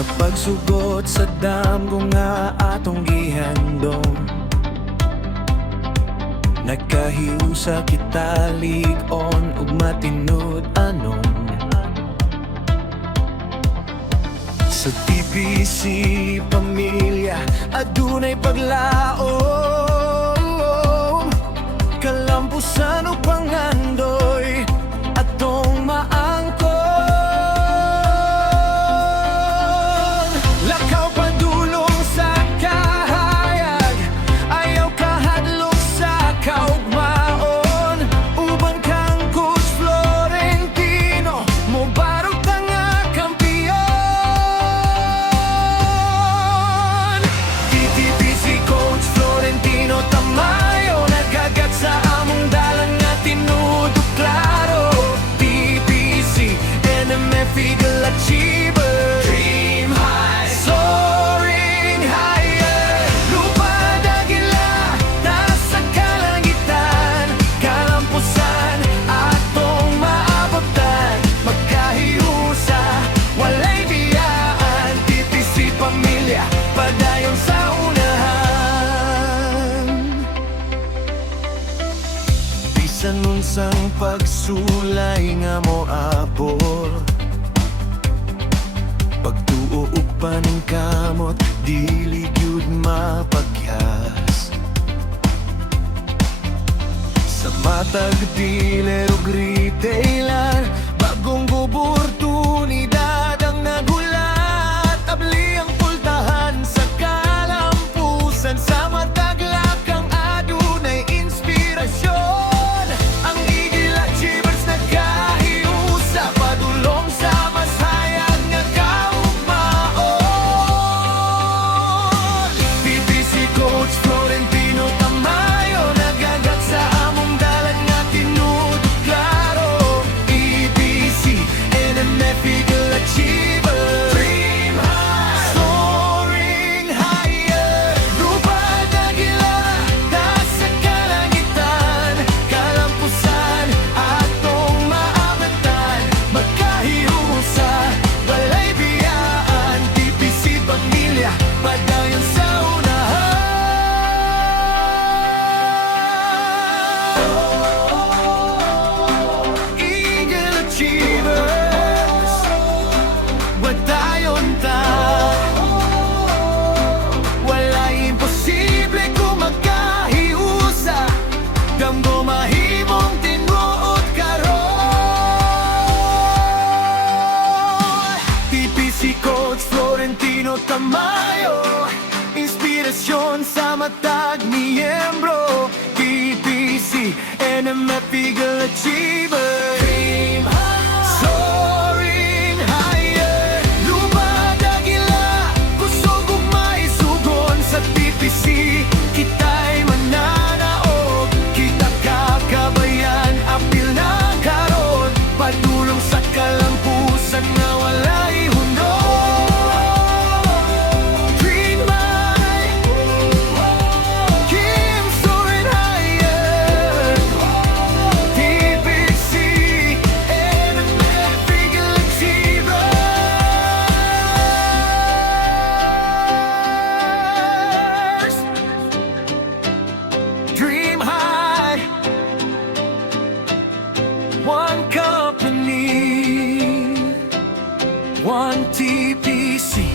Sa pagsugot sa damgo nga atong gihandom, nagkahiusa kita lig-on ug matinud anon. Sa TPC pamilya adunay paglaom, kalampusan ug pangandoy atong maangkon. Lakaw padulong sa kahayag, ayaw kahadlok sa kaugmaon. Uban kang Coach Florentino, mobarog ka nga kampiyon. TTPC Coach Florentino Tamayo, nagagat sa among dalan nga tinuod ug klaro. TPC NMF Eagle Achiever, dream high, soaring higher. Lupad agila, nasa kalangitan, kalampusan atong maabotan. Magkahiusa, walay biyaan, TPC pamilya, padayon sa unahan. Bisan unsang pagsulay nga mo apor, pagtuo ug paningkamot, dili gyud mapagyas. Sa matag dealer ug retailer, bagong oportunidad ang nagulat. Abli ang pultahan sa kalampusan, sa matag lakang adunay inspirasyon. Ang Eagle Achievers nagkahiusa, padulong sa mas hayag nga kaugmaon. TPC Coach Florentino Tamayo, nagagat sa among dalan nga tinuod ug klaro. TPC NMF Eagle Achiever, dream high, soaring higher. Lupad agila, nasa kalangitan, kalampusan atong maabatan. Magkahiusa, walay biyaan, TPC pamilya, padayon sa unahan. Eagle Achievers, wadayon ta, walay imposible kung magkahiusa. Damgo mahimong tinuod karon. TPC Coach Florentino Tamayo, inspirasyon sa matag miyembro. TPC NMF Eagle Achiever, dream high, soaring higher. Lupad agila, kusog ug maisugon sa TPC. Kita'y mananaog, kita kakabayan, apil na karon. Padulong sa kalampusan nga walay hundog. Dream high, keep soaring higher. TPC NMF Eagle Achievers, dream high, one company, one TPC.